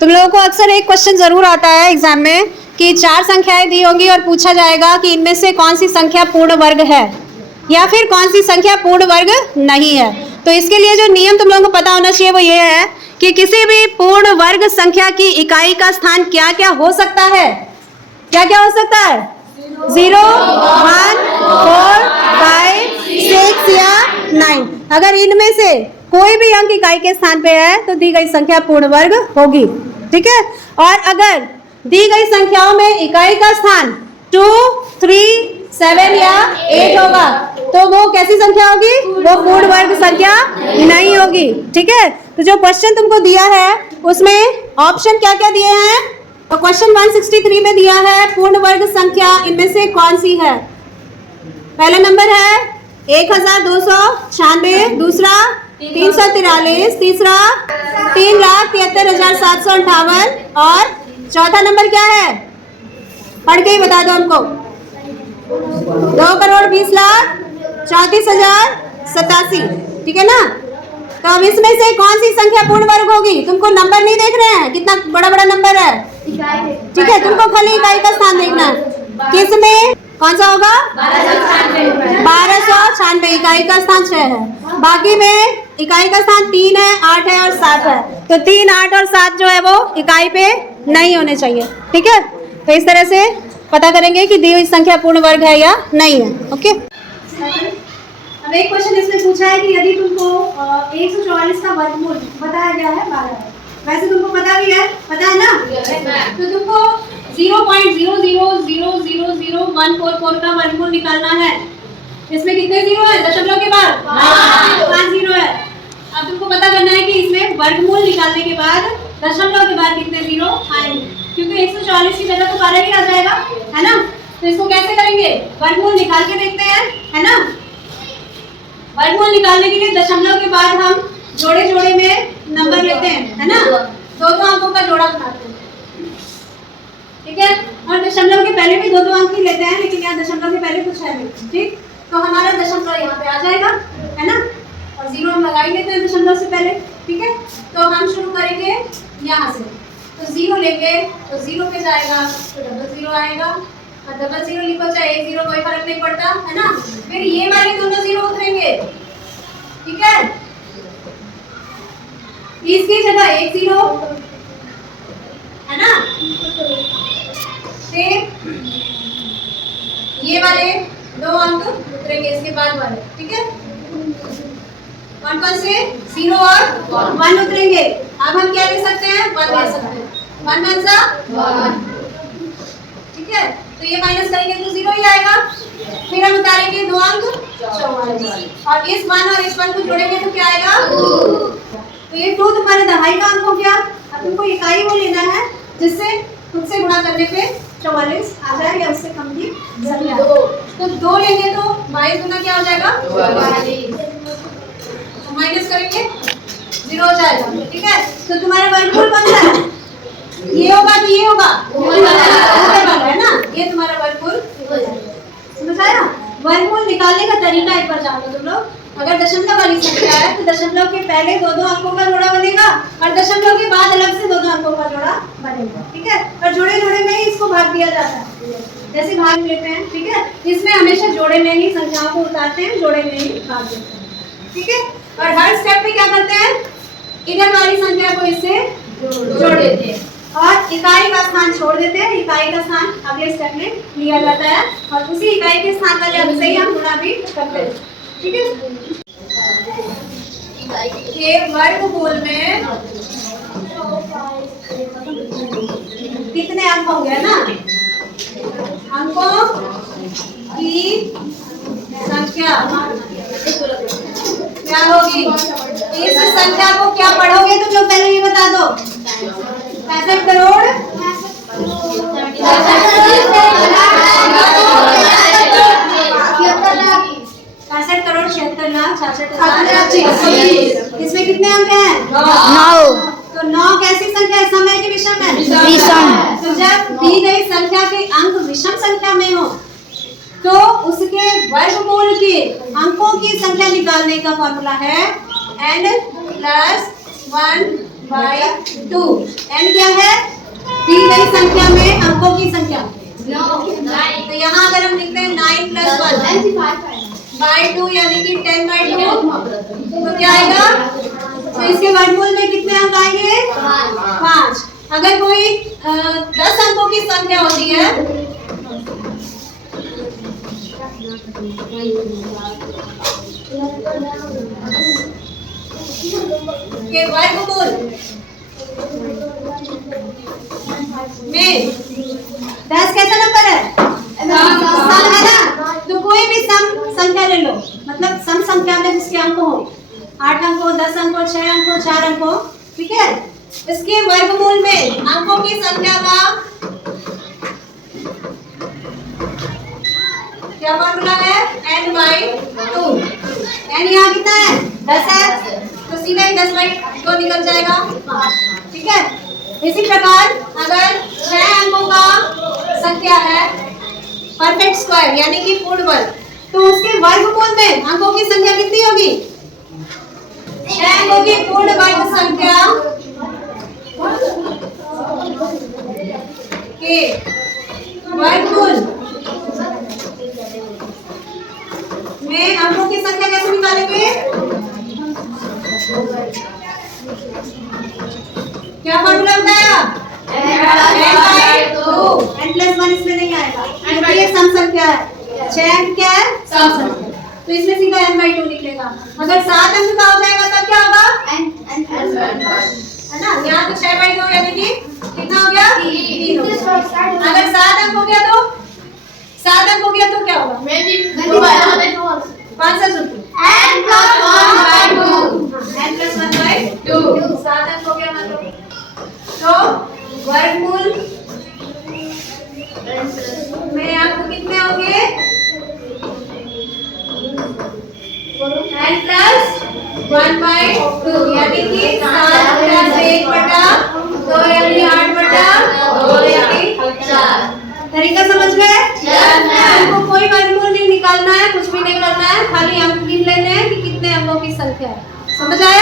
तुम लोगों को अक्सर एक क्वेश्चन जरूर आता है एग्जाम में कि 4 संख्याएं दी होंगी और पूछा जाएगा कि इनमें से कौन सी संख्या पूर्ण वर्ग है या फिर कौन सी संख्या पूर्ण वर्ग नहीं है। तो इसके लिए जो नियम तुम लोगों को पता होना चाहिए वो ये है कि किसी भी पूर्ण वर्ग संख्या की इकाई का स्थान क्या क्या हो सकता है। क्या क्या हो सकता है? 0, 1, 4, 5, 6 या 9। अगर इनमें से कोई भी अंक इकाई के स्थान पे है तो दी गई संख्या पूर्ण वर्ग होगी। ठीक है। और अगर दी गई संख्याओं में इकाई का स्थान 2, 3, 7 या 8 होगा तो वो कैसी संख्या होगी? वो पूर्ण वर्ग संख्या नहीं होगी। ठीक है। तो जो क्वेश्चन तुमको दिया है उसमें ऑप्शन क्या क्या दिए हैं? तो क्वेश्चन 163 में दिया है पूर्ण वर्ग संख्या इनमें से कौन सी है? पहला नंबर है 1296, दूसरा 343, तीसरा 3,73,758 और चौथा नंबर क्या है? पढ़ के ही बता दो हमको। 2,20,34,087। ठीक है ना। तो अब इसमें से कौन सी संख्या पूर्ण वर्ग होगी? तुमको नंबर नहीं देख रहे हैं कितना बड़ा बड़ा नंबर है। ठीक है। तुमको खाली इकाई का स्थान देखना है। किसमें कौन सा होगा? 1296। इकाई का स्थान 6 है। बाकी में इकाई का स्थान 3 है, 8 है और 7 है। तो 3, 8 और 7 जो है वो इकाई पे नहीं होने चाहिए। ठीक है। तो इस तरह से पता करेंगे कि दी हुई संख्या पूर्ण वर्ग है या नहीं है। ओके। अब एक क्वेश्चन इसमें पूछा है कि यदि तुमको 144 का वर्गमूल बताया गया है 12 है। वैसे तुमको पता भी है, पता है ना। तो तुमको 0.0000144 का वर्गमूल निकालना है। इसमें कितने जीरो है? दशमलव के बाद 5 जीरो है। अब तुमको पता करना है कि इसमें वर्गमूल निकालने के बाद दशमलव के बाद कितने जीरो आएंगे, क्योंकि 144 की जगह तो 12 ही आ जाएगा, है ना। तो इसको कैसे करेंगे? वर्गमूल निकाल के देखते हैं, है ना। वर्गमूल निकालने के लिए दशमलव के बाद हम जोड़े जोड़े में नंबर लेते हैं, है ना। दो अंकों का जोड़ा बनाते हैं। ठीक है। और दशमलव के पहले भी दो अंक ही लेते हैं, लेकिन यहाँ दशमलव के पहले कुछ है नहीं। ठीक। तो हमारा दशमलव यहाँ पे आ जाएगा, है ना। और जीरो हम लगा ही लेते हैं दशमलव से पहले। ठीक है। तो हम शुरू करेंगे यहाँ से। तो जीरो लेंगे तो जीरो पे जाएगा तो डबल जीरो आएगा, और डबल जीरो लिखो चाहे एक जीरो कोई फर्क नहीं पड़ता, है ना। फिर ये वाले दोनों जीरो उतरेंगे। ठीक है। इसकी जगह एक जीरो, है ना। फिर ये वाले दो अंक उतरेंगे इसके बाद वाले। ठीक है। 1 से 0 और 1 उतरेंगे। अब हम क्या ले सकते हैं? 1 ले सकते हैं। 1 1 सा 1। ठीक है। तो ये माइनस करेंगे तो 0 ही आएगा। फिर हम उतारेंगे दो अंक 44 और इस 1 और इस 1 को जोड़ेंगे तो क्या आएगा? 2। तो ये 2 तुम्हारे दहाई का अंक हो गया। अब तुमको इकाई वो लेना है जिससे खुद से गुणा करने पे 44 आ जाए या उससे कम भी सही आए। तो 2 लेंगे तो 22 गुना क्या हो जाएगा? 42। तो माइनस करेंगे 0 हो जाएगा। ठीक है। तो तुम्हारा वर्गमूल कौन सा है? ये होगा कि ये होगा? है ना। ये तुम्हारा वर्गमूल समझ आया। वर्गमूल निकालने का तरीका एक बार जान लो तुम लोग। अगर दशमलव वाली संख्या है तो दशमलव के पहले दो अंकों का जोड़ा बनेगा और दशमलव के बाद अलग से दो अंकों का जोड़ा बनेगा। ठीक है। और जोड़े जोड़े में ही इसको भाग दिया जाता है, जैसे भाग लेते हैं। ठीक है। इसमें हमेशा जोड़े में ही संख्याओं को उतारते हैं, जोड़े में ही भाग देते हैं। ठीक है। और हर स्टेप में क्या करते हैं? इधर वाली संख्या को इससे जोड़ देते हैं और इकाई का स्थान छोड़ देते हैं। इकाई का स्थान अगले स्टेप में लिया जाता है और उसी इकाई के स्थान वाले अंक से ही हम गुणा भी करते हैं। ठीक है। ये वर्गमूल में कितने अंक होंगे ना? अंकों की संख्या क्या होगी? इस संख्या को क्या पढ़ोगे तुम लोग? पहले ये बता दो। 65 करोड़ 76,66,66,66,66। इसमें कितने अंक हैं? 9। तो 9 कैसी संख्या है? समय की विषम है। विषम। तो जब दी गई संख्या के अंक विषम संख्या में हो तो उसके वर्गमूल के अंकों की संख्या निकालने का फॉर्मूला है n + 1 बाई 2। n क्या है? दी गई संख्या में अंकों की संख्या। तो यहाँ अगर हम लिखते हैं 9 प्लस 1 बाई 2 यानी कि 10 बाई 2 तो क्या आएगा? तो इसके वर्गमूल में कितने अंक आएंगे? 5। अगर कोई 10 अंकों की संख्या होती है के वर्गमूल में 10 कैसा नंबर है? सम है ना? तो कोई भी सम संख्या ले लो, मतलब सम संख्या में जिसके अंक हो 8 अंक हो, 10 अंक हो, 6 अंक हो, 4 अंक हो, ठीक है? इसके वर्गमूल में अंकों की संख्या का क्या फॉर्मूला है? n by 2। n यहाँ कितना है? 10 है, तो सीधा ही 10 बाई 2 निकल जाएगा, ठीक है? इसी प्रकार अगर 6 अंकों का संख्या है परफेक्ट स्क्वायर यानी कि पूर्ण वर्ग, तो उसके वर्गमूल में अंकों की संख्या कितनी होगी? 6 अंकों की पूर्ण वर्ग संख्या के वर्गमूल में अंकों की संख्या कैसे निकालेंगे? क्या फॉर्मूला बताया? n प्लस 1 इसमें नहीं आएगा क्योंकि ये सम संख्या है। 6 अंक क्या है? सम संख्या, तो इसमें सीधा n बाई 2 निकलेगा। अगर 7 अंक का हो जाएगा तब क्या होगा? है ना? यहाँ तो 6 बाई 2 यानी कि कितना हो गया? 3 हो गया। अगर 7 अंक हो गया तो 7 अंक हो गया तो क्या होगा? 5 से सूत्र n plus 1 by 2। n plus 1 by 2 7 अंक हो गया मतलब। तो वर्गमूल में आपको कितने होंगे? n प्लस 1 बाई 2 यानी कि 7 प्लस 1 बटा 2 यानी 8 बटा 2 यानी 4। तरीका समझ गए? आपको कोई वर्गमूल नहीं निकालना है, कुछ भी नहीं करना है, खाली अंक गिन लेने हैं कि कितने अंकों की संख्या है। समझ आया?